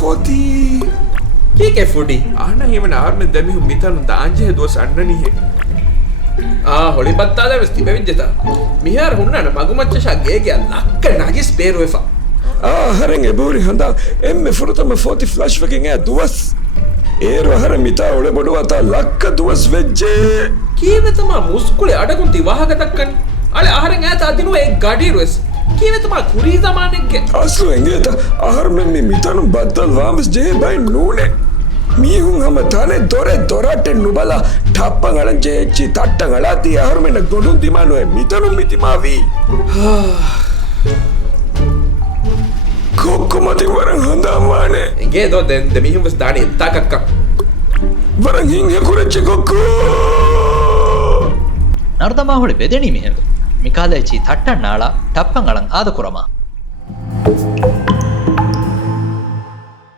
40. ठीक है फूडी आना ही मन आर में दमी हूँ मिता नु दांजे है दो संडनी है होली पत्ता दा वस्ती पे विद्यता मिहार हुन्ना न मगुमच्चा शागे गया लक्क नाजी स्पेयर वेफा हरेंगे बोरी हंदा एम्मे फुरुता में 40 फ्लैश वकिंग है दुवस ඒරු අහර මිතා ඔಳೆ බොඩුවතා ලක්ක දුවස් වෙච්ජේ කීවේ තමා මුස්කුලේ අඩකුන් තිවාහක දක්කන් අල අහරෙන් ඈත අදිනුව එක් ගඩිරුවස් කීවේ තමා කුරී සමානෙක්ගේ අස්ලු එංගේත අහර මෙ මිතානු බද්දල් වාමස් ජේ බයි නූනේ මීහුන් හම තානේ දොරේ දොරට නුබලා ටප්පන් අලන් ජේච්චි තට්ටන් අලාති අහර මෙන්න ගොඩුන් දිමානුවේ මිතානු මිතිමාවී කොක්කොමති වරන් හොඳාමානේ එගේ දෝ දෙන් දෙමිහුන් වස් දානේ තාකක්ක වරන් හිංහ කුරච්චි කොක්කෝ නර්දමා හොಳೆ බෙදෙනි මෙහෙම මිකාලයිචි තට්ටන් නාලා ටප්පන් අලන් ආද කුරමා